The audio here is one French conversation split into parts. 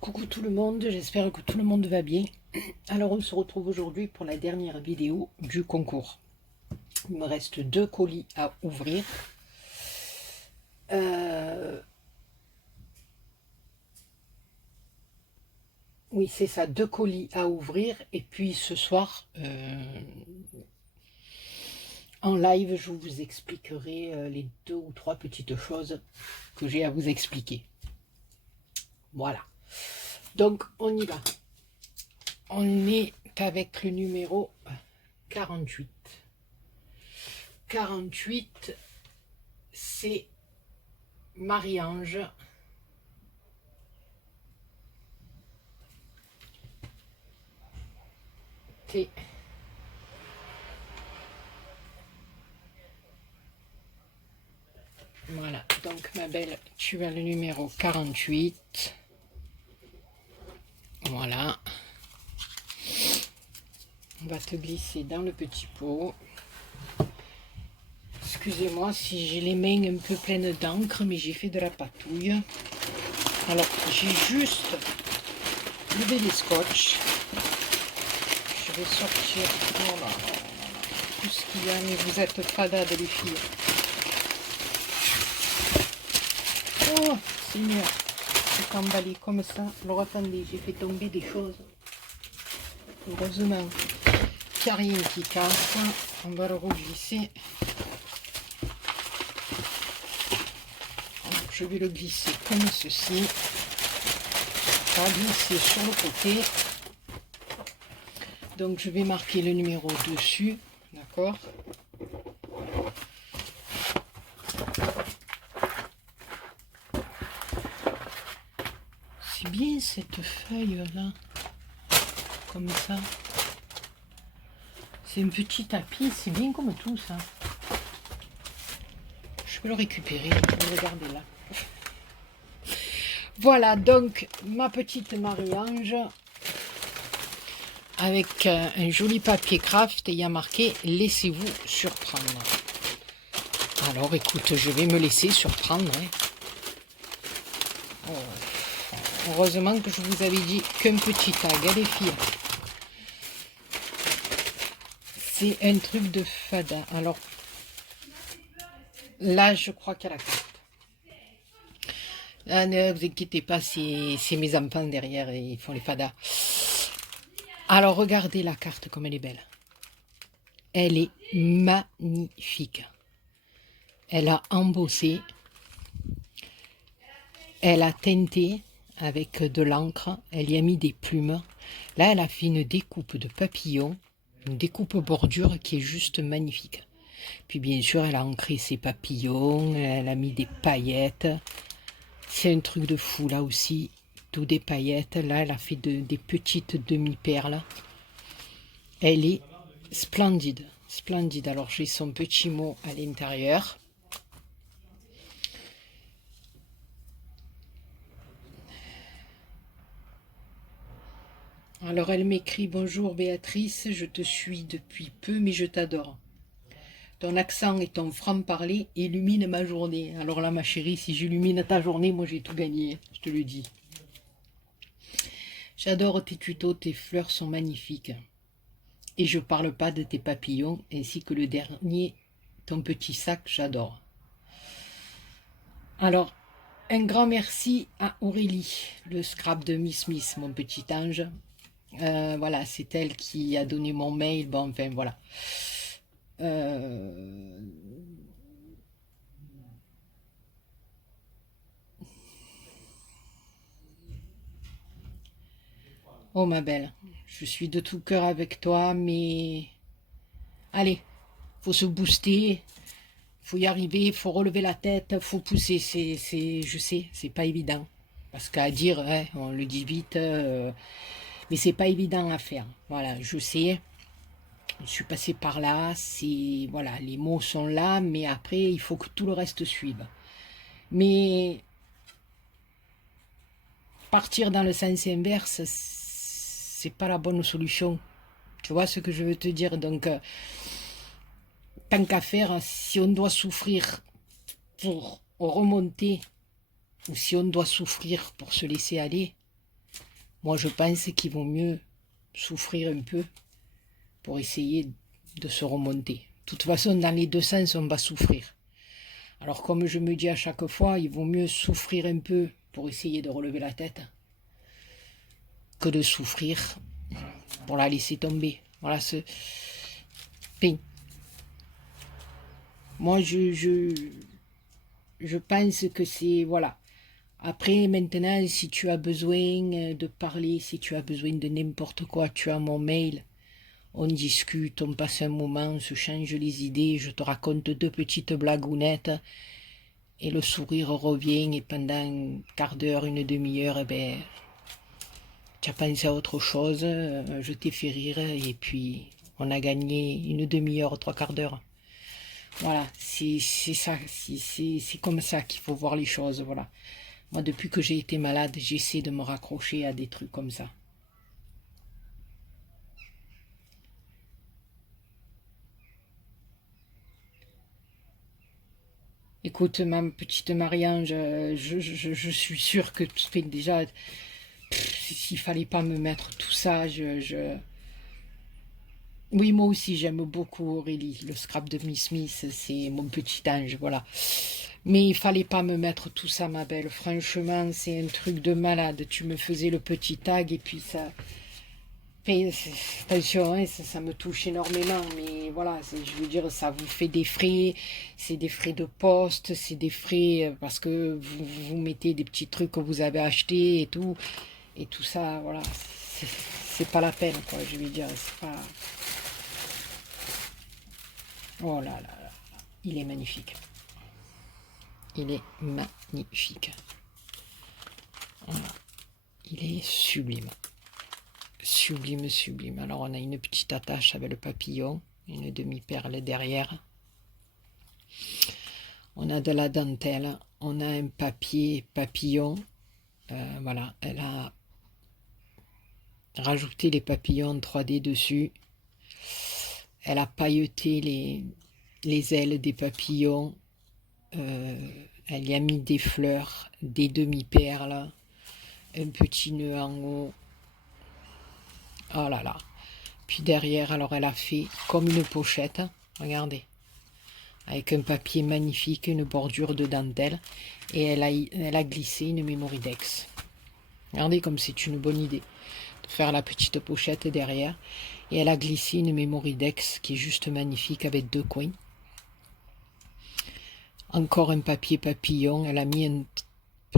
Coucou tout le monde, j'espère que tout le monde va bien. Alors on se retrouve aujourd'hui pour la dernière vidéo du concours. Il me reste 2 colis à ouvrir. Oui, c'est ça, 2 colis à ouvrir. Et puis ce soir, en live, je vous expliquerai les 2 ou 3 petites choses que j'ai à vous expliquer. Voilà. Donc on y va. On est avec le numéro 48. 48, c'est Marie-Ange. T. Voilà, donc ma belle, tu as le numéro 48. Voilà. On va te glisser dans le petit pot. Excusez-moi si j'ai les mains un peu pleines d'encre, mais j'ai fait de la patouille. Alors, j'ai juste levé les scotch. Je vais sortir voilà, tout ce qu'il y a, mais vous êtes fadades les filles. Oh, Seigneur, c'est emballé comme ça. Alors attendez, j'ai fait tomber des choses. Heureusement qu'il n'y a rien qui casse. On va le reglisser. Alors, je vais le glisser comme ceci. On va glisser sur le côté. Donc je vais marquer le numéro dessus. D'accord ? C'est bien cette feuille là. Comme ça. C'est un petit tapis, c'est bien comme tout ça. Je vais le récupérer, je vais le garder là. Voilà, donc ma petite Marie-Ange avec un joli papier craft et il y a marqué « Laissez-vous surprendre ». Alors écoute, je vais me laisser surprendre. Hein. Oh. Heureusement que je vous avais dit qu'un petit tag, hein, les filles. C'est un truc de fada. Alors, là, je crois qu'il y a la carte. Ah, ne vous inquiétez pas, c'est mes enfants derrière et ils font les fadas. Alors, regardez la carte comme elle est belle. Elle est magnifique. Elle a embossé. Elle a teinté avec de l'encre. Elle y a mis des plumes. Là, elle a fait une découpe de papillons. Une découpe bordure qui est juste magnifique. Puis bien sûr, elle a ancré ses papillons, elle a mis des paillettes. C'est un truc de fou là aussi, tout des paillettes. Là, elle a fait des petites demi-perles. Elle est splendide, splendide. Alors j'ai son petit mot à l'intérieur. Alors elle m'écrit: bonjour Béatrice, je te suis depuis peu mais je t'adore. Ton accent et ton franc-parler illuminent ma journée. Alors là ma chérie, si j'illumine ta journée, moi j'ai tout gagné, je te le dis. J'adore tes tutos, tes fleurs sont magnifiques. Et je parle pas de tes papillons, ainsi que le dernier, ton petit sac, j'adore. Alors, un grand merci à Aurélie, le scrap de Miss Miss, mon petit ange. Voilà, c'est elle qui a donné mon mail. Bon, enfin, voilà. Oh, ma belle, je suis de tout cœur avec toi, mais... Allez, faut se booster, faut y arriver, faut relever la tête, faut pousser. Je sais, c'est pas évident. Parce qu'à dire, hein, on le dit vite, mais c'est pas évident à faire. Voilà, je sais. Je suis passée par là, c'est voilà, les mots sont là, mais après il faut que tout le reste suive. Mais partir dans le sens inverse, c'est pas la bonne solution. Tu vois ce que je veux te dire? Donc, tant qu'à faire, si on doit souffrir pour remonter, ou si on doit souffrir pour se laisser aller, Moi, je pense qu'il vaut mieux souffrir un peu pour essayer de se remonter. De toute façon, dans les deux sens, on va souffrir. Alors, comme je me dis à chaque fois, il vaut mieux souffrir un peu pour essayer de relever la tête que de souffrir pour la laisser tomber. Voilà, moi, je pense que c'est... Voilà. Après, maintenant, si tu as besoin de parler, si tu as besoin de n'importe quoi, tu as mon mail. On discute, on passe un moment, on se change les idées, je te raconte deux petites blagounettes et le sourire revient et pendant un quart d'heure, une demi-heure, eh ben, tu as pensé à autre chose, je t'ai fait rire et puis on a gagné une demi-heure, trois quarts d'heure. Voilà, c'est ça, c'est comme ça qu'il faut voir les choses, voilà. Moi, depuis que j'ai été malade, j'essaie de me raccrocher à des trucs comme ça. Écoute, ma petite Marianne, je suis sûre que tu fais déjà... S'il fallait pas me mettre tout ça, Oui, moi aussi, j'aime beaucoup Aurélie. Le scrap de Miss Smith, c'est mon petit ange, voilà. Mais il fallait pas me mettre tout ça, ma belle. Franchement, c'est un truc de malade. Tu me faisais le petit tag et puis ça... Attention, hein, ça me touche énormément, mais voilà, je veux dire, ça vous fait des frais, c'est des frais de poste, c'est des frais parce que vous mettez des petits trucs que vous avez achetés et tout ça, voilà, c'est pas la peine, quoi, je veux dire, c'est pas... Oh là là là, il est magnifique. Il est magnifique. Voilà. Il est sublime. Sublime, sublime. Alors on a une petite attache avec le papillon, une demi-perle derrière. On a de la dentelle, on a un papier papillon. Voilà, elle a rajouté les papillons en 3D dessus. Elle a pailleté les ailes des papillons. Elle y a mis des fleurs, des demi-perles, un petit nœud en haut. Oh là là. Puis derrière, alors elle a fait comme une pochette. Regardez. Avec un papier magnifique, une bordure de dentelle. Et elle a glissé une Mémoridex. Regardez comme c'est une bonne idée. De faire la petite pochette derrière. Et elle a glissé une Mémoridex qui est juste magnifique avec deux coins. Encore un papier papillon. Elle a mis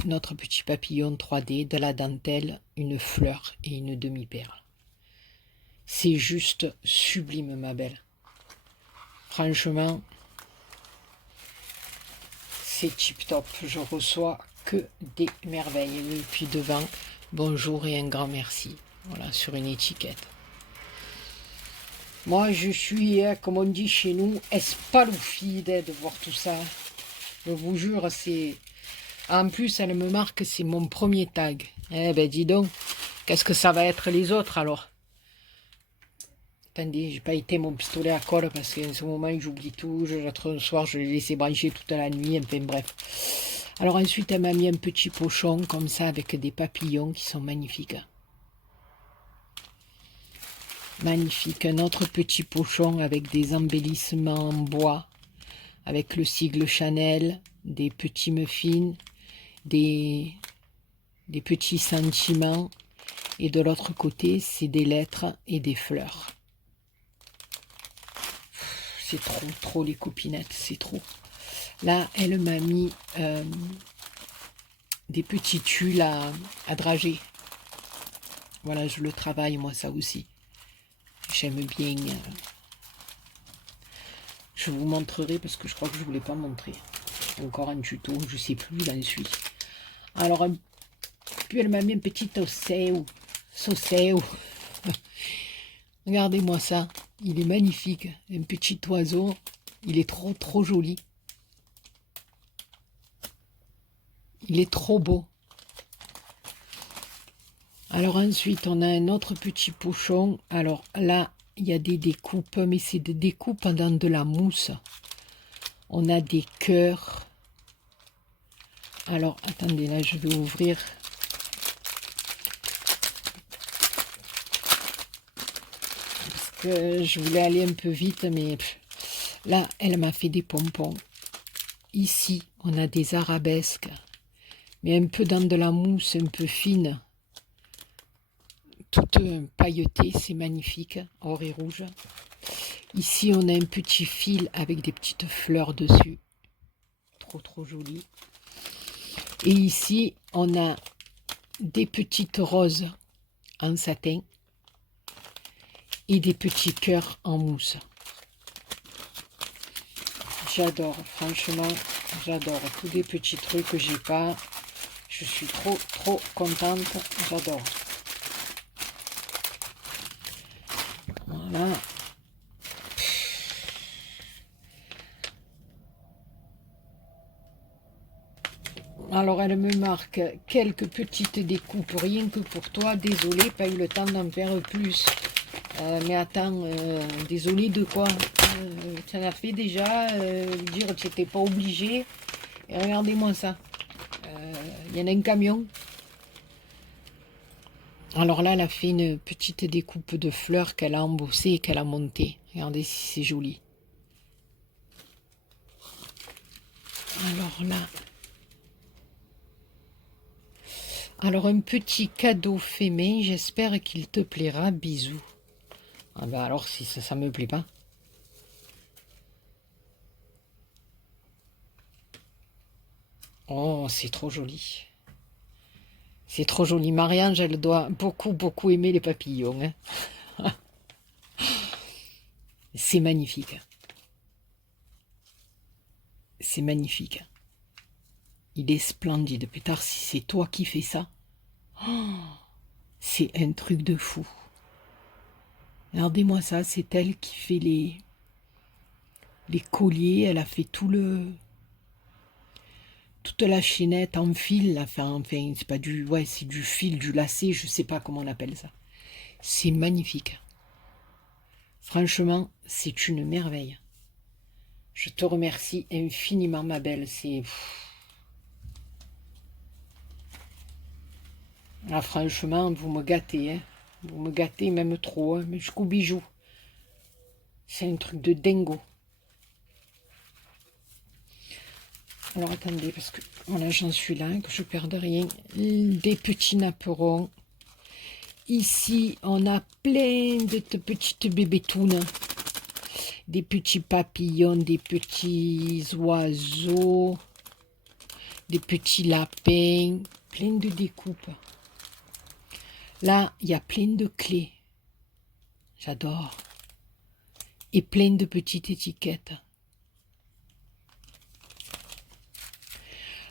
notre petit papillon 3D, de la dentelle, une fleur et une demi-perle. C'est juste sublime, ma belle. Franchement, c'est tip top. Je reçois que des merveilles. Et puis devant, bonjour et un grand merci. Voilà, sur une étiquette. Moi, je suis, comme on dit chez nous, espaloufie de voir tout ça. Je vous jure, c'est... En plus, elle me marque, c'est mon premier tag. Eh ben, dis donc, qu'est-ce que ça va être les autres, alors? Attendez, j'ai pas été mon pistolet à colle parce qu'en ce moment j'oublie tout. Le soir, je l'ai laissé brancher toute la nuit. Enfin bref. Alors ensuite, elle m'a mis un petit pochon comme ça avec des papillons qui sont magnifiques. Magnifique. Un autre petit pochon avec des embellissements en bois, avec le sigle Chanel, des petits muffins, des petits sentiments. Et de l'autre côté, c'est des lettres et des fleurs. C'est trop les copinettes, c'est trop. Là, elle m'a mis des petits tulles à drager. Voilà, je le travaille, moi, ça aussi. J'aime bien. Je vous montrerai parce que je crois que je ne voulais pas montrer. Encore un tuto, je ne sais plus où j'en suis. Alors, puis elle m'a mis un petit osseau. Regardez-moi ça. Il est magnifique. Un petit oiseau. Il est trop joli. Il est trop beau. Alors ensuite, on a un autre petit pochon. Alors là, il y a des découpes, mais c'est des découpes dans de la mousse. On a des cœurs. Alors, attendez, là, je vais ouvrir. que je voulais aller un peu vite, mais là, elle m'a fait des pompons. Ici, on a des arabesques, mais un peu dans de la mousse un peu fine, toute pailletée, c'est magnifique, or et rouge. Ici, on a un petit fil avec des petites fleurs dessus, trop joli. Et ici, on a des petites roses en satin et des petits cœurs en mousse. J'adore, franchement, j'adore. Tous des petits trucs que j'ai pas. Je suis trop contente, j'adore. Voilà. Alors, elle me marque quelques petites découpes, rien que pour toi. Désolée, pas eu le temps d'en faire plus. Mais attends, désolée de quoi? Tu en as fait déjà, dire que tu n'étais pas obligé. Et regardez-moi ça. Il y en a un camion. Alors là, elle a fait une petite découpe de fleurs qu'elle a embossée et qu'elle a montée. Regardez si c'est joli. Alors là. Alors un petit cadeau fait main, j'espère qu'il te plaira. Bisous. Ah ben alors si ça me plaît pas. Oh, c'est trop joli. C'est trop joli. Marie-Ange, elle doit beaucoup aimer les papillons. Hein. C'est magnifique. C'est magnifique. Il est splendide. Pétard, si c'est toi qui fais ça, oh, c'est un truc de fou. Regardez-moi ça, c'est elle qui fait les colliers. Elle a fait toute la chaînette en fil. Enfin c'est pas du... Ouais, c'est du fil, du lacet, je sais pas comment on appelle ça. C'est magnifique. Franchement, c'est une merveille. Je te remercie infiniment, ma belle. C'est... Ah, franchement, vous me gâtez. Hein. Vous me gâtez même trop. Hein. Mais jusqu'au bijou. C'est un truc de dingo. Alors, attendez, parce que voilà, j'en suis là, que je ne perde rien. Des petits napperons. Ici, on a plein de petites bébétounes. Des petits papillons, des petits oiseaux, des petits lapins, plein de découpes. Là, il y a plein de clés. J'adore. Et plein de petites étiquettes.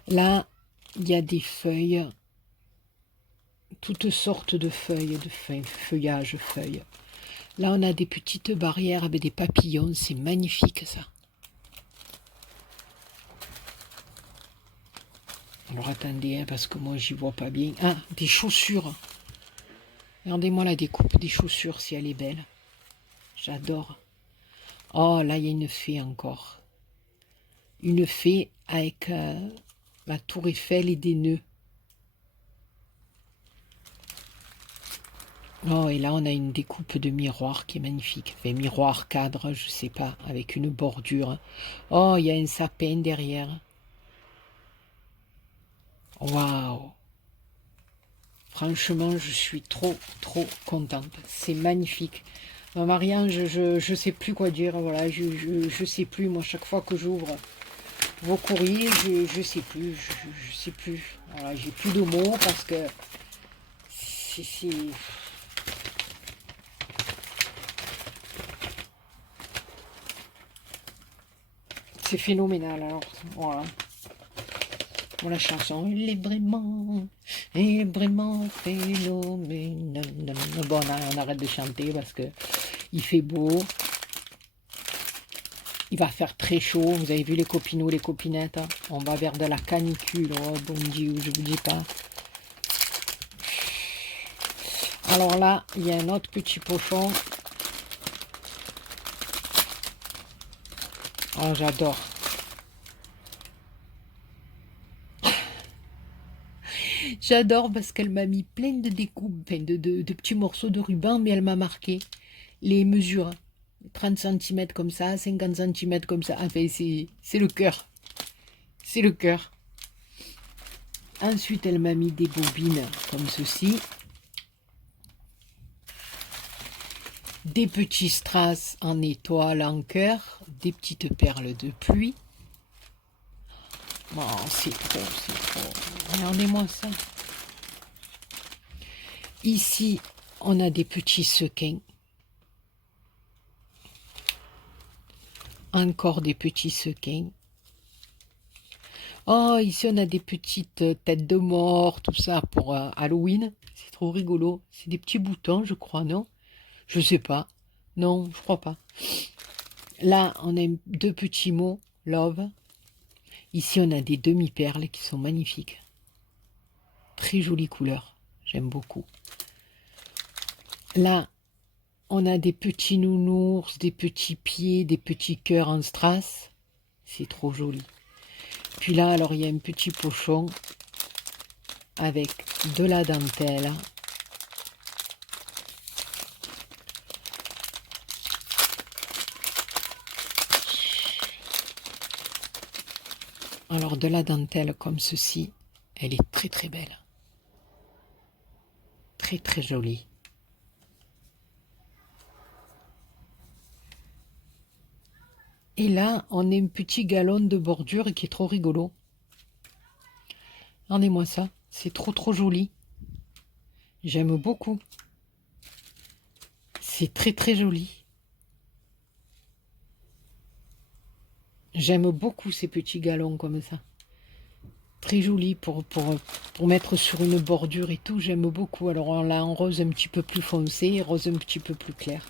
Là, il y a des feuilles. Toutes sortes de feuilles, feuillage, feuilles. Là, on a des petites barrières avec des papillons. C'est magnifique, ça. Alors, attendez, hein, parce que moi, j'y vois pas bien. Ah, des chaussures. Regardez-moi la découpe des chaussures, si elle est belle. J'adore. Oh, là, il y a une fée encore. Une fée avec la tour Eiffel et des nœuds. Oh, et là, on a une découpe de miroir qui est magnifique. Enfin, miroir, cadre, je sais pas, avec une bordure. Oh, il y a un sapin derrière. Waouh! Franchement, je suis trop contente. C'est magnifique. Marie-Ange, je sais plus quoi dire. Voilà, je sais plus. Moi, chaque fois que j'ouvre vos courriers, je sais plus. Je sais plus. Voilà, j'ai plus de mots parce que c'est phénoménal. Alors, voilà. Bon, la chanson, il est vraiment phénoménal. Bon, on arrête de chanter parce que il fait beau. Il va faire très chaud. Vous avez vu les copinous, les copinettes. Hein, on va vers de la canicule. Oh, bon Dieu, je vous dis pas. Alors là, il y a un autre petit pochon. Oh, j'adore. J'adore parce qu'elle m'a mis plein de découpes, de petits morceaux de ruban, mais elle m'a marqué. les mesures. 30 cm comme ça, 50 cm comme ça. Enfin, c'est le cœur. C'est le cœur. Ensuite, elle m'a mis des bobines comme ceci. Des petits strass en étoile, en cœur. Des petites perles de pluie. Oh, c'est trop, c'est trop. Regardez-moi ça. Ici, on a des petits sequins. Encore des petits sequins. Oh, ici, on a des petites têtes de mort, tout ça, pour Halloween. C'est trop rigolo. C'est des petits boutons, je crois, non? Je sais pas. Non, je crois pas. Là, on a deux petits mots, love. Ici, on a des demi-perles qui sont magnifiques. Très jolie couleur. J'aime beaucoup. Là, on a des petits nounours, des petits pieds, des petits cœurs en strass. C'est trop joli. Puis là, alors, il y a un petit pochon avec de la dentelle. Alors, de la dentelle comme ceci, elle est très très belle. Très très jolie. Et là, on a un petit galon de bordure qui est trop rigolo. Regardez-moi ça, c'est trop trop joli. J'aime beaucoup. C'est très très joli. J'aime beaucoup ces petits galons comme ça. Très joli pour mettre sur une bordure et tout, j'aime beaucoup. Alors on l'a en rose un petit peu plus foncé et rose un petit peu plus clair.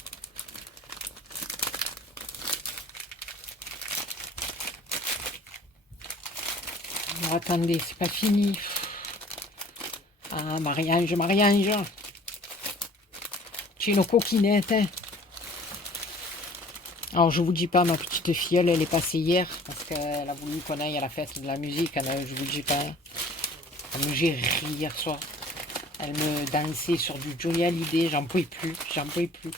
Alors attendez, c'est pas fini. Ah, Marie-Ange, Marie-Ange. Tu es une coquinette, hein. Alors je vous dis pas, ma petite fille, elle est passée hier parce qu'elle a voulu qu'on aille à la fête de la musique. Je vous dis pas, elle me j'ai ri hier soir. Elle me dansait sur du Johnny Hallyday, j'en pouvais plus, j'en pouvais plus.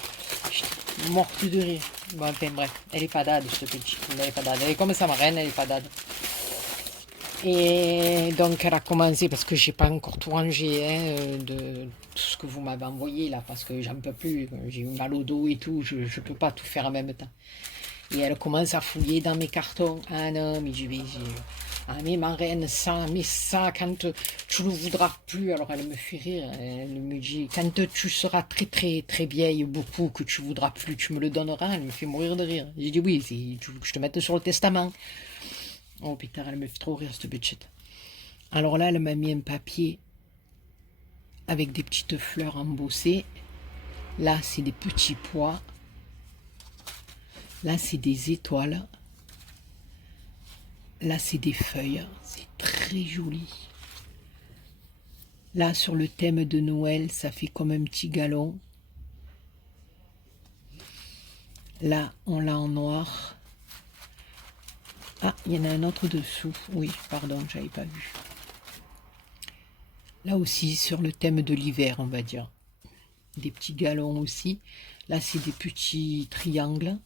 J'étais morte de rire. Bon, enfin bref, elle est pas dade cette petite, elle est pas dade. Elle est comme sa marraine, elle est pas dade. Et donc elle a commencé, parce que j'ai pas encore tout rangé hein, de tout ce que vous m'avez envoyé là, parce que j'en peux plus, j'ai eu mal au dos et tout, je peux pas tout faire en même temps. Et elle commence à fouiller dans mes cartons. Ah non, mais je vais... Ah mais ma reine, ça, mais ça, quand tu le voudras plus, alors elle me fait rire, elle me dit, quand tu seras très très très vieille, beaucoup, que tu voudras plus, tu me le donneras, elle me fait mourir de rire. J'ai dit oui, tu veux que je te mette sur le testament. Oh putain, elle me fait trop rire cette bitchette. Alors là, elle m'a mis un papier avec des petites fleurs embossées. Là, c'est des petits pois. Là, c'est des étoiles. Là, c'est des feuilles. C'est très joli. Là, sur le thème de Noël, ça fait comme un petit galon. Là, on l'a en noir. Ah, il y en a un autre dessous. Oui, pardon, j'avais pas vu. Là aussi, sur le thème de l'hiver, on va dire. Des petits galons aussi. Là, c'est des petits triangles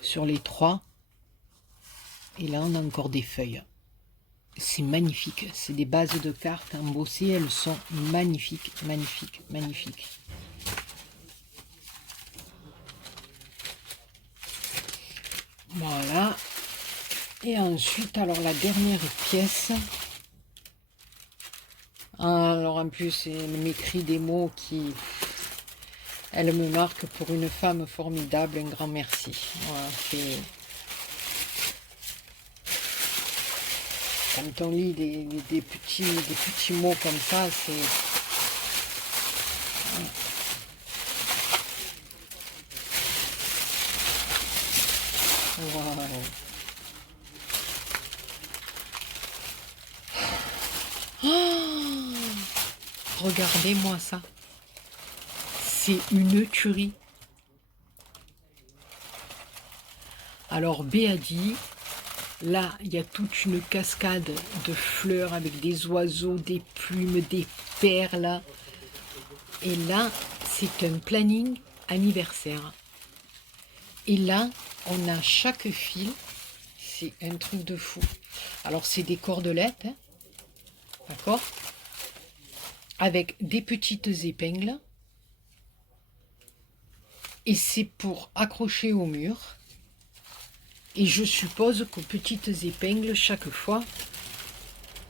sur les trois. Et là, on a encore des feuilles. C'est magnifique. C'est des bases de cartes embossées. Elles sont magnifiques, magnifiques, magnifiques. Voilà. Et ensuite, alors la dernière pièce. Alors en plus, elle m'écrit des mots qui... Elle me marque pour une femme formidable. Un grand merci. Voilà, c'est... Quand on lit des petits mots comme ça, c'est... Wow. Oh, regardez-moi ça. C'est une tuerie. Alors, B a dit, là, il y a toute une cascade de fleurs avec des oiseaux, des plumes, des perles. Et là, c'est un planning anniversaire. Et là, on a chaque fil, c'est un truc de fou. Alors, c'est des cordelettes, hein, d'accord? Avec des petites épingles. Et c'est pour accrocher au mur. Et je suppose qu'aux petites épingles, chaque fois,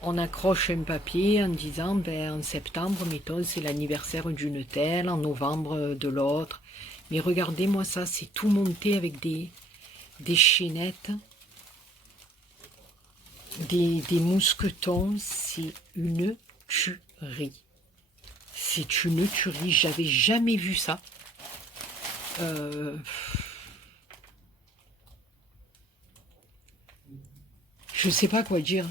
on accroche un papier en disant, ben, en septembre, mettons, c'est l'anniversaire d'une telle, en novembre de l'autre. Mais regardez-moi ça, c'est tout monté avec des chaînettes, des mousquetons. C'est une tuerie. C'est une tuerie, j'avais jamais vu ça. Je sais pas quoi dire.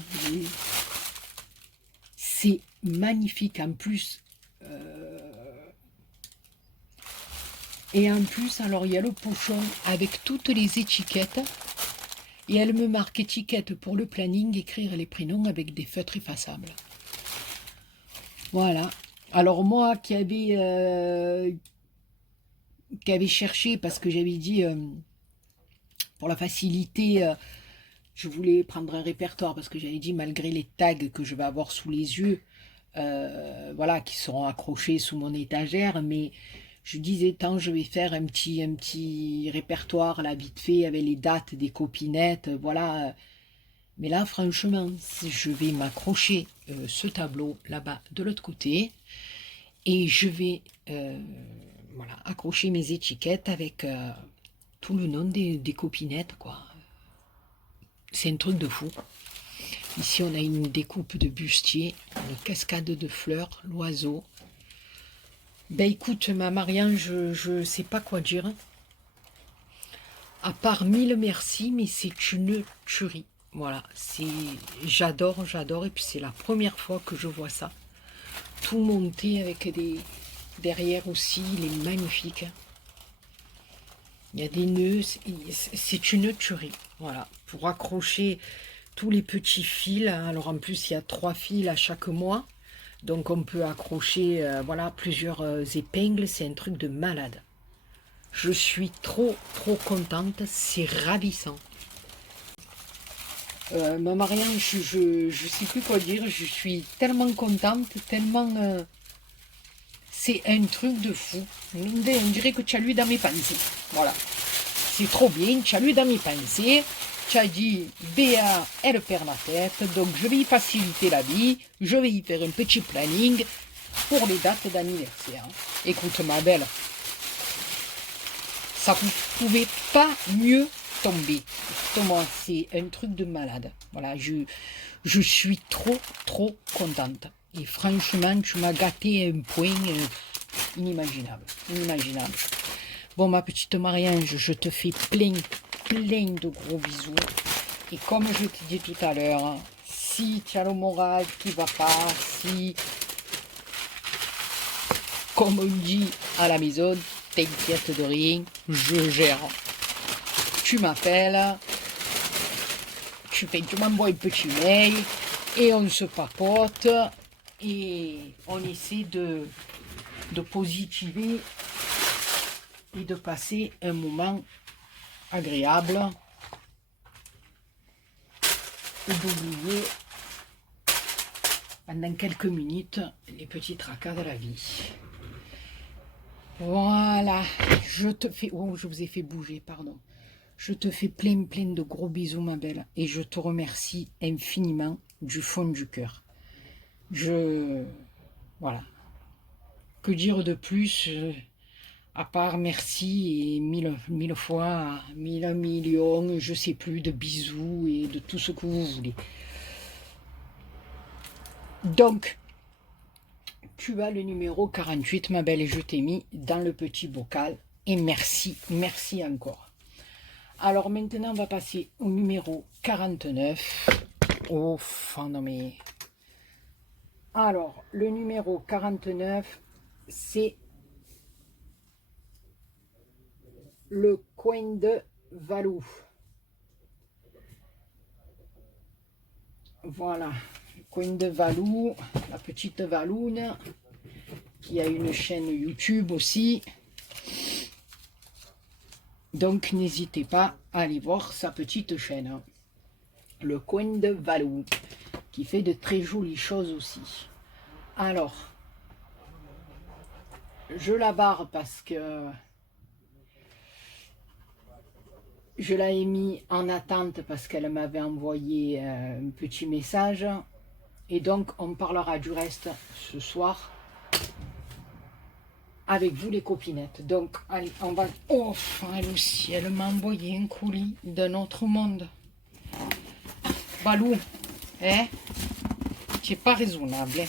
C'est magnifique en plus. Et en plus, alors il y a le pochon avec toutes les étiquettes. Et elle me marque étiquette pour le planning, écrire les prénoms avec des feutres effaçables. Voilà. Alors moi qui avais cherché, parce que j'avais dit, pour la facilité, je voulais prendre un répertoire, parce que j'avais dit, malgré les tags que je vais avoir sous les yeux, voilà, qui seront accrochés sous mon étagère, mais je disais, tant je vais faire un petit répertoire, là, vite fait, avec les dates des copinettes, voilà. Mais là, franchement, je vais m'accrocher ce tableau là-bas, de l'autre côté, et je vais voilà, accrocher mes étiquettes avec tout le nom des copinettes, quoi. C'est un truc de fou. Ici, on a une découpe de bustier, une cascade de fleurs, l'oiseau. Ben écoute, ma Marianne, je sais pas quoi dire. À part mille merci, mais c'est une tuerie. Voilà, j'adore, j'adore. Et puis c'est la première fois que je vois ça. Tout monté avec des... Derrière aussi, il est magnifique. Il y a des nœuds, c'est une tuerie. Voilà, pour accrocher tous les petits fils. Alors en plus, il y a 3 fils à chaque mois. Donc on peut accrocher voilà, plusieurs épingles. C'est un truc de malade. Je suis trop contente. C'est ravissant. Ma Marianne, je sais plus quoi dire. Je suis tellement contente, tellement... c'est un truc de fou. On dirait que tu as lu dans mes pensées. Voilà. C'est trop bien, tu as lu dans mes pensées. Tu as dit, Béa, elle perd la tête, donc je vais y faciliter la vie. Je vais y faire un petit planning pour les dates d'anniversaire. Écoute, ma belle, ça ne pouvait pas mieux tomber. Justement, c'est un truc de malade. Voilà, je suis trop contente. Et franchement, tu m'as gâté à un point inimaginable. Inimaginable. Bon, ma petite Marianne, je te fais plein de gros bisous. Et comme je te dis tout à l'heure, si tu as le moral qui va pas, si, comme on dit à la maison, t'inquiète de rien, je gère. Tu m'appelles, tu m'envoies un petit mail et on se papote et on essaie de positiver et de passer un moment agréable et d'oublier pendant quelques minutes les petits tracas de la vie. Voilà, je te fais... Oh, je vous ai fait bouger, pardon. Je te fais plein de gros bisous, ma belle, et je te remercie infiniment du fond du cœur. Voilà. Que dire de plus à part merci et mille fois, 1000 millions, je sais plus, de bisous et de tout ce que vous voulez. Donc, tu as le numéro 48, ma belle, et je t'ai mis dans le petit bocal. Et merci, merci encore. Alors maintenant, on va passer au numéro 49. Oh, non mais... Alors, le numéro 49, c'est le coin de Valou. Voilà, le coin de Valou, la petite Valoune, qui a une chaîne YouTube aussi. Donc n'hésitez pas à aller voir sa petite chaîne, hein. Le coin de Valou, qui fait de très jolies choses aussi. Alors, je la barre parce que je l'ai mis en attente parce qu'elle m'avait envoyé un petit message. Et donc, on parlera du reste ce soir avec vous les copinettes. Donc, allez, on va... Oh, elle aussi, elle m'a envoyé un colis d'un autre monde. Balou, hein? Tu n'es pas raisonnable, hein?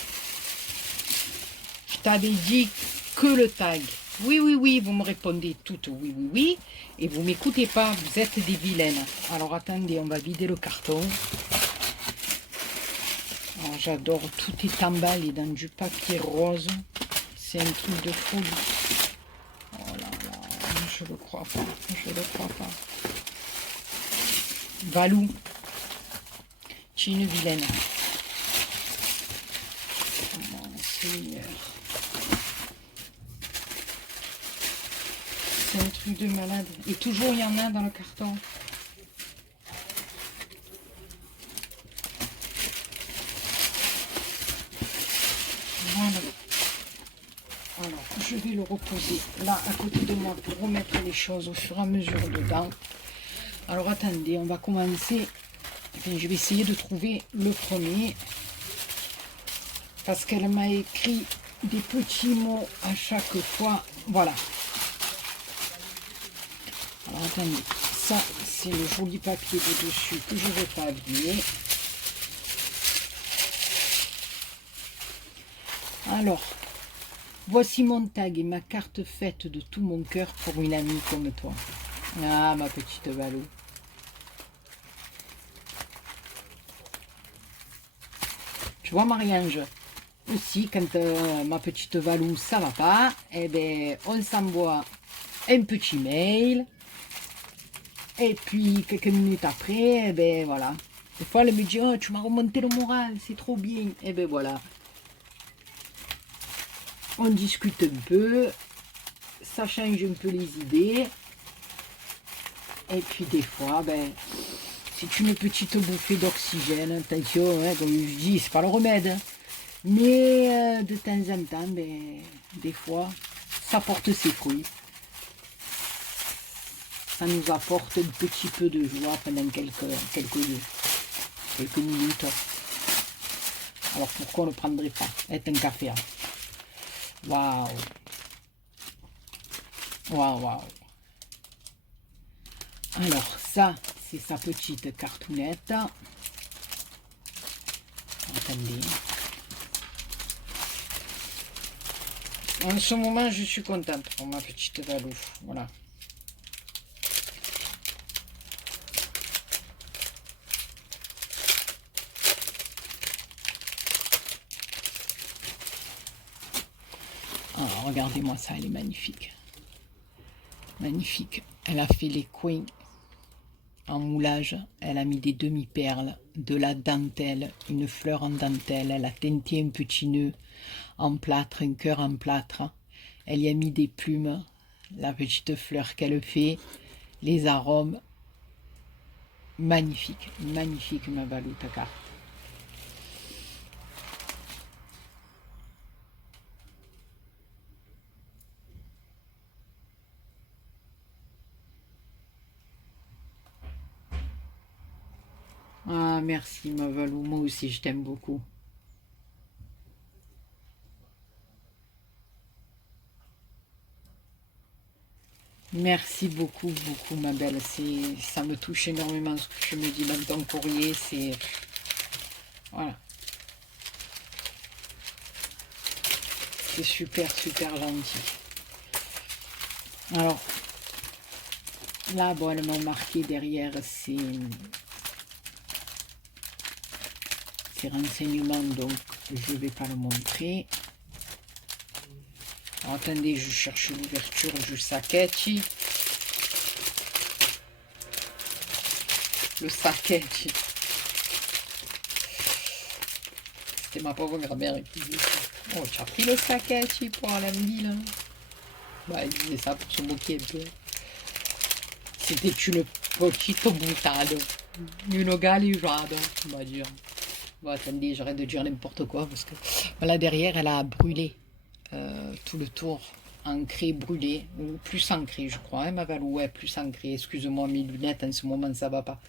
Je t'avais dit que le tag. Oui, oui, oui, vous me répondez toutes oui, oui, oui. Et vous m'écoutez pas, vous êtes des vilaines. Alors attendez, on va vider le carton. J'adore, tout est emballé dans du papier rose. C'est un truc de folie. Oh là là, je le crois pas, je le crois pas. Valou, tu es une vilaine. Oh mon Seigneur. C'est un truc de malade. Et toujours il y en a dans le carton. Voilà. Alors, je vais le reposer là à côté de moi pour remettre les choses au fur et à mesure dedans. Alors attendez, on va commencer. Enfin, je vais essayer de trouver le premier. Parce qu'elle m'a écrit des petits mots à chaque fois. Voilà. Alors attendez, ça c'est le joli papier de dessus que je ne vais pas abîmer. Alors, voici mon tag et ma carte faite de tout mon cœur pour une amie comme toi. Ah, ma petite Valou. Tu vois, Marie-Ange, aussi, quand ma petite Valou, ça va pas, eh ben, on s'envoie un petit mail. Et puis, quelques minutes après, eh ben, voilà. Des fois, elle me dit, oh, tu m'as remonté le moral, c'est trop bien. Et ben voilà. On discute un peu, ça change un peu les idées. Et puis des fois, ben, c'est une petite bouffée d'oxygène. Attention, hein, comme je dis, c'est pas le remède. Hein. Mais de temps en temps, ben, des fois, ça porte ses fruits. Ça nous apporte un petit peu de joie pendant quelques minutes. Alors pourquoi on ne le prendrait pas? C'est un café. Hein. Waouh! Waouh, waouh! Alors ça, c'est sa petite cartoonette. Attendez. En ce moment, je suis contente pour ma petite Valou. Voilà. Alors, regardez-moi ça, elle est magnifique. Magnifique. Elle a fait les coins en moulage. Elle a mis des demi-perles, de la dentelle, une fleur en dentelle. Elle a teinté un petit nœud en plâtre, un cœur en plâtre. Elle y a mis des plumes, la petite fleur qu'elle fait, les arômes. Magnifique, magnifique ma Valou, ta carte. Ah, merci ma Valou, moi aussi je t'aime beaucoup. Merci beaucoup, beaucoup ma belle. Ça me touche énormément ce que je me dis dans ton courrier. C'est... Voilà. C'est super, super gentil. Alors, là, bon, elle m'a marqué derrière ces renseignements, donc je ne vais pas le montrer. Alors, attendez, je cherche l'ouverture du sacchetti. Le sacchetti. C'était ma pauvre grand-mère qui disait ça. Oh, tu as pris le sacchetti pour la ville. Bah, elle disait ça pour se moquer un peu. C'était une petite boutade. Une galéjade, on va dire. Bon, attendez, j'arrête de dire n'importe quoi parce que voilà, derrière, elle a brûlé tout le tour. Ancré, brûlé, ou plus ancré, je crois, hein, ma Valou, ouais, plus ancré. Excuse-moi, mes lunettes, en ce moment, ça va pas.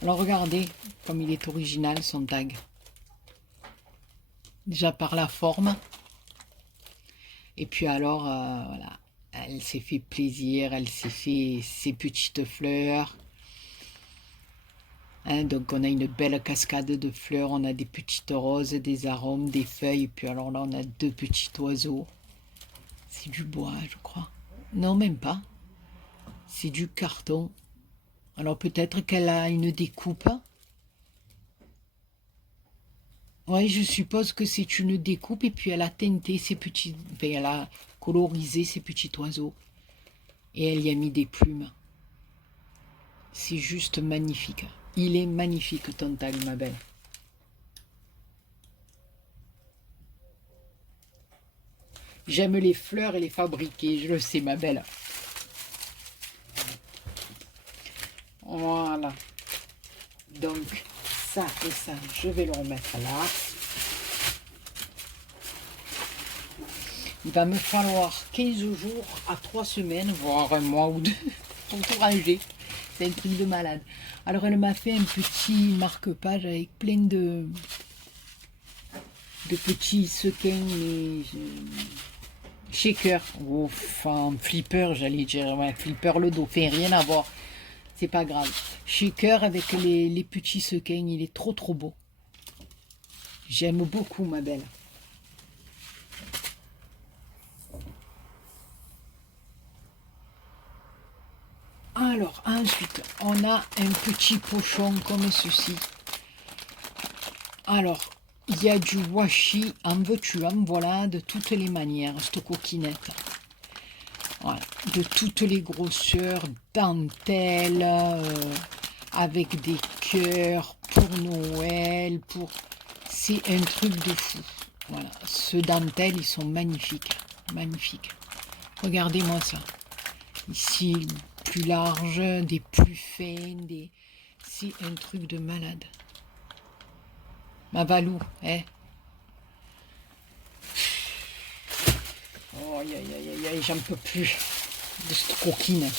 Alors, regardez comme il est original, son tag. Déjà par la forme. Et puis alors, voilà, elle s'est fait plaisir, elle s'est fait ses petites fleurs. Hein, donc on a une belle cascade de fleurs, on a des petites roses, des arômes, des feuilles. Et puis alors là, on a deux petits oiseaux. C'est du bois, je crois. Non, même pas. C'est du carton. Alors peut-être qu'elle a une découpe. Oui, je suppose que c'est une découpe et puis elle a teinté ses petits... Enfin, elle a colorisé ses petits oiseaux. Et elle y a mis des plumes. C'est juste magnifique. Il est magnifique ton tag, ma belle. J'aime les fleurs et les fabriquer, je le sais, ma belle. Voilà. Donc, ça et ça, je vais le remettre là. Il va me falloir 15 jours à 3 semaines, voire un mois ou deux, pour tout ranger. C'est un truc de malade. Alors, elle m'a fait un petit marque-page avec plein de petits sequins, mais shaker, enfin flipper, j'allais dire, ouais, flipper le dos, fait rien à voir. C'est pas grave. Shaker avec les petits sequins, il est trop beau. J'aime beaucoup, ma belle. Alors, ensuite, on a un petit pochon comme ceci. Alors, il y a du washi, en veux-tu, en voilà, de toutes les manières, cette coquinette. Voilà, de toutes les grosseurs, dentelle, avec des cœurs pour Noël, pour... C'est un truc de fou. Voilà, ce dentelle, ils sont magnifiques, magnifiques. Regardez-moi ça. Ici, plus large, des plus fins, des... C'est un truc de malade. Ma Valou, hein. Oh, aïe, aïe, aïe, aïe, j'en peux plus de cette coquine.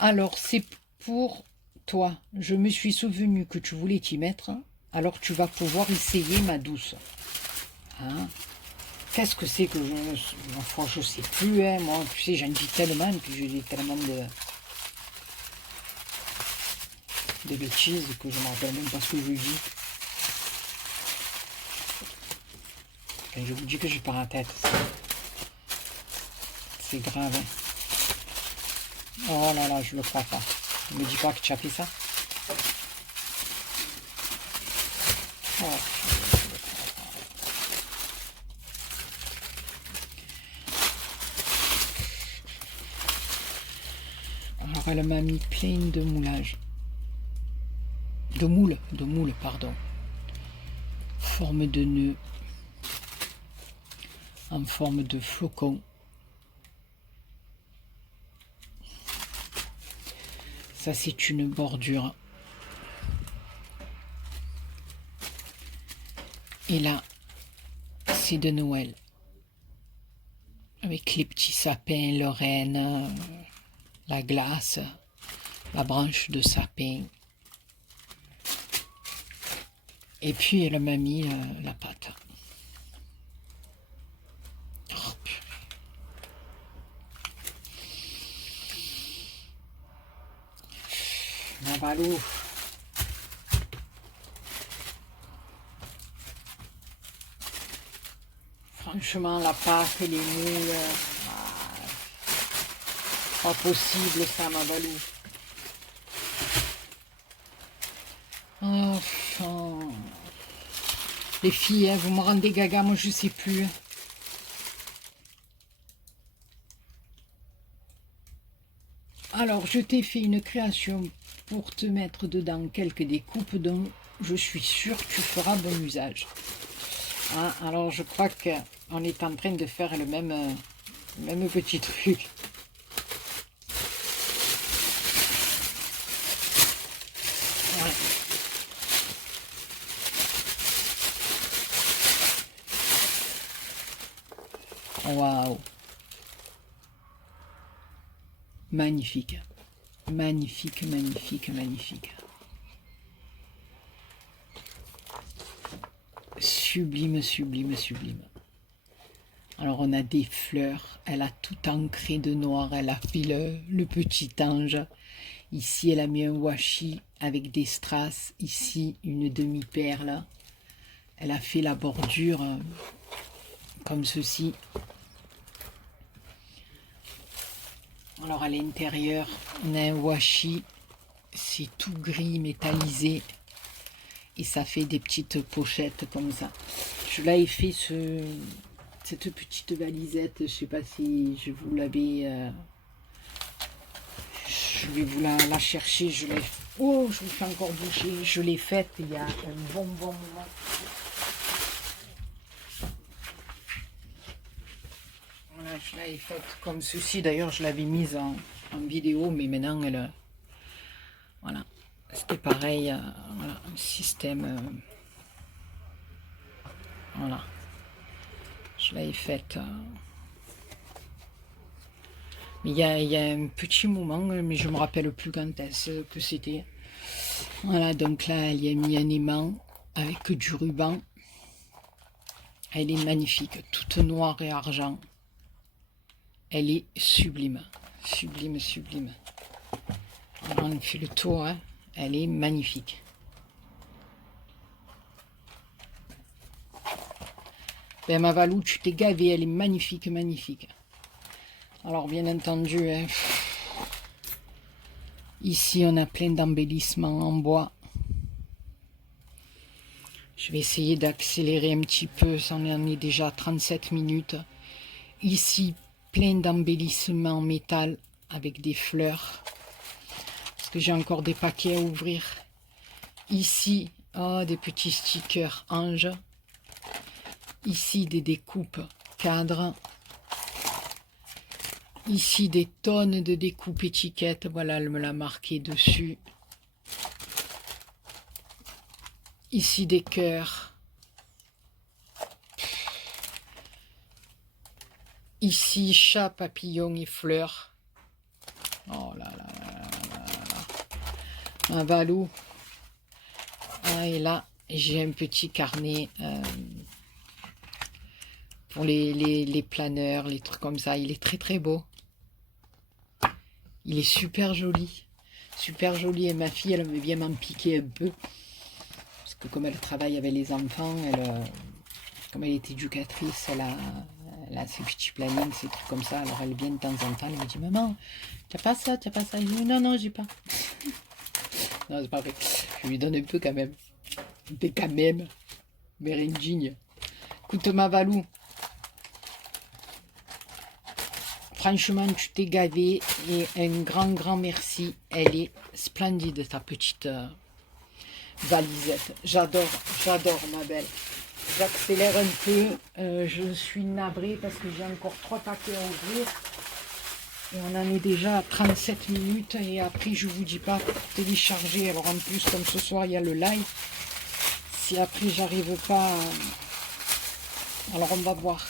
Alors, c'est pour toi. Je me suis souvenu que tu voulais t'y mettre. Alors, tu vas pouvoir essayer, ma douce. Hein? Qu'est-ce que c'est que je... Enfin, je sais plus, hein. Moi, tu sais, j'en dis tellement, et puis je dis tellement de bêtises que je ne me rappelle même pas ce que je dis. Quand je vous dis que je pars la tête, c'est grave. Hein. Oh là là, je le crois pas. Ne me dis pas que tu as fait ça. Oh. Alors elle m'a mis plein de moulages. De moules, pardon. Forme de nœud. En forme de flocon. Ça, c'est une bordure. Et là, c'est de Noël. Avec les petits sapins, le renne, la glace, la branche de sapin. Et puis, elle m'a mis la pâte. Oh, ma Valou. Franchement, la pâte, les moules, pas possible ça, ma Valou. Enfin, les filles, hein, vous me rendez gaga, moi je sais plus. Alors, je t'ai fait une création pour te mettre dedans quelques découpes dont je suis sûre que tu feras bon usage. Hein, alors, je crois qu'on est en train de faire le même petit truc. Waouh. Magnifique. Magnifique, magnifique, magnifique. Sublime, sublime, sublime. Alors on a des fleurs, elle a tout ancré de noir, elle a fait le petit ange. Ici elle a mis un washi avec des strass, ici une demi-perle. Elle a fait la bordure comme ceci. Alors à l'intérieur on a un washi, c'est tout gris métallisé. Et ça fait des petites pochettes comme ça. Je l'avais fait cette petite valisette, je sais pas si je vous l'avais... je vais vous la chercher, je l'ai... Oh, je vous fais encore bouger, je l'ai faite il y a un bon moment. Voilà, je l'avais faite comme ceci, d'ailleurs je l'avais mise en vidéo, mais maintenant elle... voilà, c'était pareil, voilà, un système... voilà. Je l'avais faite. Mais il y a un petit moment, mais je ne me rappelle plus quand est-ce que c'était. Voilà, donc là, elle y a mis un aimant avec du ruban. Elle est magnifique, toute noire et argent. Elle est sublime, sublime, sublime. Alors, on fait le tour, hein. Elle est magnifique. Ben, ma Valou, tu t'es gavée, elle est magnifique, magnifique. Alors, bien entendu, hein, ici, on a plein d'embellissements en bois. Je vais essayer d'accélérer un petit peu, ça en est déjà à 37 minutes. Ici, plein d'embellissements en métal avec des fleurs. Parce que j'ai encore des paquets à ouvrir. Ici, oh, des petits stickers anges. Ici, des découpes cadres. Ici, des tonnes de découpes étiquettes. Voilà, elle me l'a marqué dessus. Ici, des cœurs. Ici, chat, papillon et fleurs. Oh là là là là là. Un Valou. Ah, et là, j'ai un petit carnet pour les planeurs, les trucs comme ça. Il est très très beau. Il est super joli. Super joli. Et ma fille, elle aime bien m'en piquer un peu. Parce que comme elle travaille avec les enfants, comme elle est éducatrice, elle a ses petits plannings, ces trucs comme ça. Alors elle vient de temps en temps, elle me dit, maman, t'as pas ça, t'as pas ça. Je dis, non, non, j'ai pas. Non, c'est pas vrai. Je lui donne un peu quand même. T'es quand même. Mais indigne. Écoute ma Valou. Franchement, tu t'es gavé et un grand merci. Elle est splendide, ta petite valisette. J'adore ma belle. J'accélère un peu. Je suis navrée parce que j'ai encore 3 paquets à ouvrir. Et on en est déjà à 37 minutes. Et après, je vous dis pas télécharger. Alors en plus, comme ce soir, il y a le live. Si après, j'arrive pas... Alors on va voir.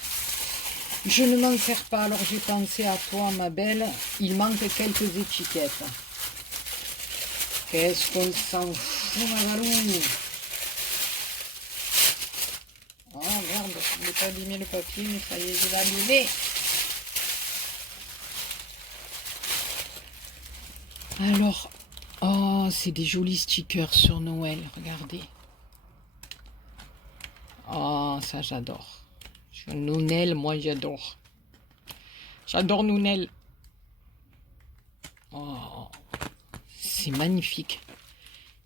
Je ne m'en sers pas, alors j'ai pensé à toi, ma belle. Il manque quelques étiquettes. Qu'est-ce qu'on s'en fout, ma Valou? Oh merde, je n'ai pas abîmé le papier, mais ça y est, je l'ai abîmé. Alors, oh, c'est des jolis stickers sur Noël, regardez. Oh, ça j'adore. Nounel, moi j'adore. J'adore Nounel. Oh, c'est magnifique.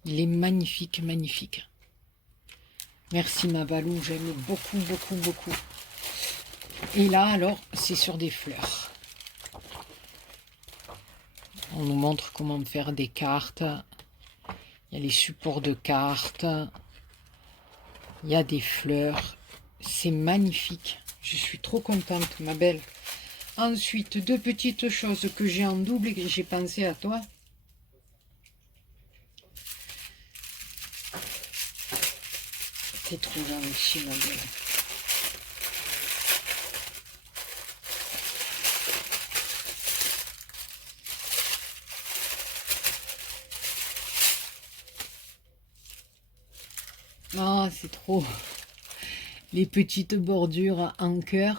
Il est magnifique, magnifique. Merci ma Valou, j'aime beaucoup, beaucoup, beaucoup. Et là, alors, c'est sur des fleurs. On nous montre comment faire des cartes. Il y a les supports de cartes. Il y a des fleurs. C'est magnifique. Je suis trop contente, ma belle. Ensuite, 2 petites choses que j'ai en double et que j'ai pensé à toi. T'es trop gentil, ma belle. Ah, c'est trop. Les petites bordures en cœur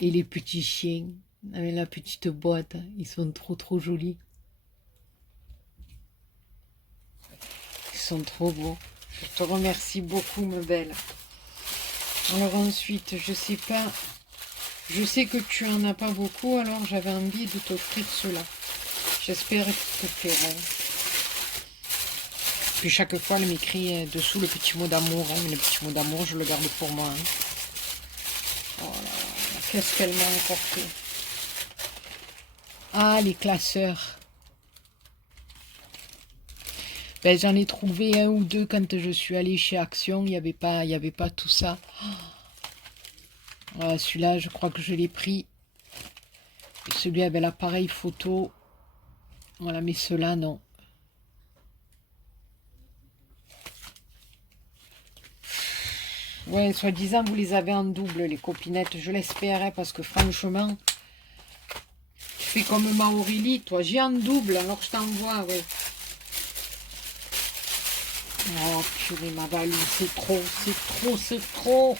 et les petits chiens avec la petite boîte. Ils sont trop jolis. Ils sont trop beaux. Je te remercie beaucoup, ma belle. Alors ensuite, je sais pas. Je sais que tu en as pas beaucoup, alors j'avais envie de t'offrir cela. J'espère qu'ils te plairont. Puis chaque fois, elle m'écrit dessous le petit mot d'amour. Hein. Mais le petit mot d'amour, je le garde pour moi. Hein. Oh là là, qu'est-ce qu'elle m'a encore fait. Ah, les classeurs. Ben, j'en ai trouvé un ou deux quand je suis allée chez Action. Il y avait pas tout ça. Voilà, celui-là, je crois que je l'ai pris. Celui avec l'appareil photo. Voilà, mais ceux-là, non. Ouais, soi-disant, vous les avez en double, les copinettes. Je l'espérais parce que franchement, tu fais comme ma Aurélie, toi. J'ai en double, alors je t'envoie, ouais. Oh, purée, ma Valou, c'est trop, c'est trop, c'est trop.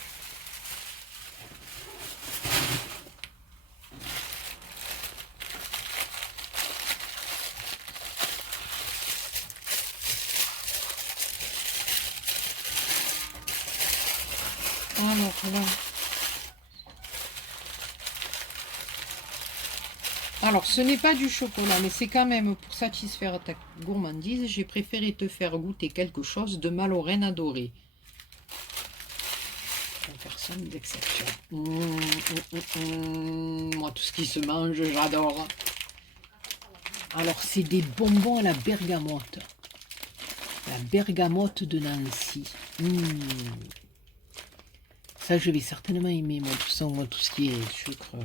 Alors, là. Alors, ce n'est pas du chocolat, mais c'est quand même pour satisfaire ta gourmandise, j'ai préféré te faire goûter quelque chose de ma Lorraine adorée. Personne d'exception. Moi, tout ce qui se mange, j'adore. Alors, c'est des bonbons à la bergamote. La bergamote de Nancy. Ça, je vais certainement aimer, moi, tout ça, moi, tout ce qui est sucre.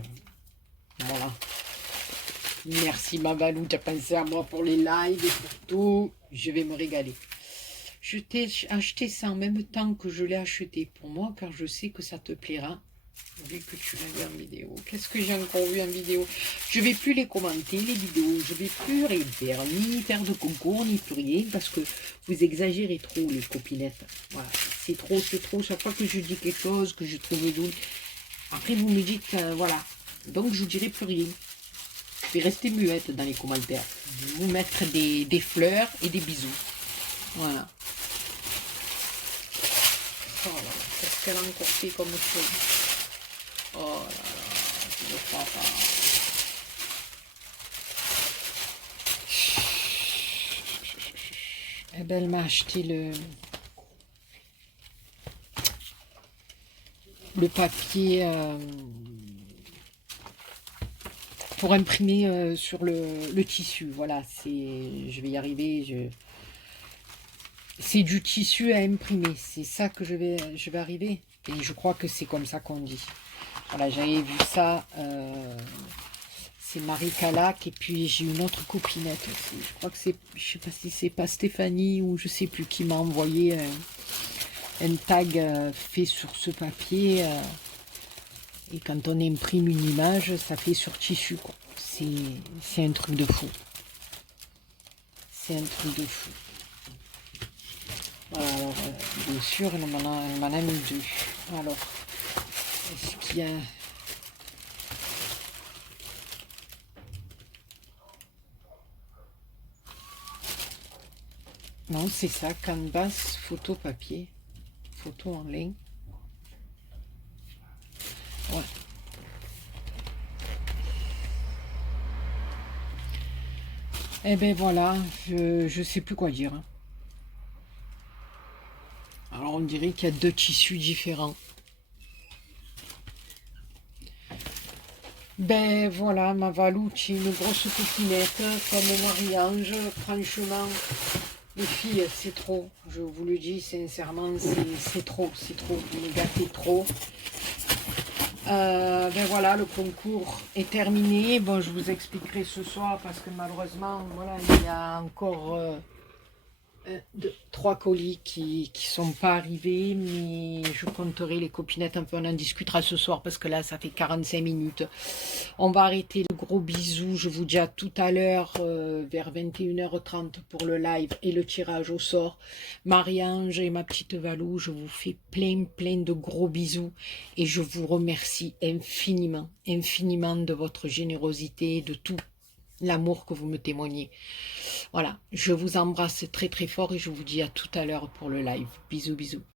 Voilà. Merci, ma Valou, tu as pensé à moi pour les lives et pour tout. Je vais me régaler. Je t'ai acheté ça en même temps que je l'ai acheté pour moi, car je sais que ça te plaira, vu que tu l'as vu en vidéo. Qu'est-ce que j'ai encore vu en vidéo? Je ne vais plus les commenter, les vidéos. Je ne vais plus rien faire, ni faire de concours, ni plus rien, parce que vous exagérez trop, les copinettes. Voilà, c'est trop, c'est trop. Chaque fois que je dis quelque chose, que je trouve doux, après vous me dites, voilà. Donc je ne dirai plus rien. Je vais rester muette dans les commentaires. Je vais vous mettre des fleurs et des bisous. Voilà. Oh là là, qu'est-ce qu'elle a encore fait comme chose. Oh là là, je ne crois pas. Eh ben, elle m'a acheté le papier pour imprimer sur le tissu. Voilà, je vais y arriver. C'est du tissu à imprimer. C'est ça que je vais arriver. Et je crois que c'est comme ça qu'on dit. Voilà, j'avais vu ça. C'est Marie Calac. Et puis j'ai une autre copinette aussi. Je crois que c'est, je sais pas si c'est pas Stéphanie ou je sais plus qui m'a envoyé un tag fait sur ce papier. Et quand on imprime une image, ça fait sur tissu, quoi. C'est un truc de fou. C'est un truc de fou. Voilà, alors, bien sûr, elle m'en a mis deux. Alors, est-ce qu'il y a... Non, c'est ça, canvas, photo papier, photo en ligne. Ouais. Eh ben voilà, je sais plus quoi dire. Alors on dirait qu'il y a deux tissus différents. Ben voilà, ma Valouche, une grosse copinette comme Marie-Ange. Franchement, les filles, c'est trop. Je vous le dis sincèrement, c'est trop, vous me gâtez trop. Ben voilà, le concours est terminé. Bon, je vous expliquerai ce soir parce que malheureusement, voilà, il y a encore 3 colis qui sont pas arrivés, mais je compterai les copinettes un peu, on en discutera ce soir parce que là ça fait 45 minutes. On va arrêter, le gros bisou, je vous dis à tout à l'heure vers 21h30 pour le live et le tirage au sort. Marie-Ange et ma petite Valou, je vous fais plein de gros bisous et je vous remercie infiniment, infiniment de votre générosité, de tout l'amour que vous me témoignez. Voilà, je vous embrasse très fort et je vous dis à tout à l'heure pour le live. Bisous, bisous.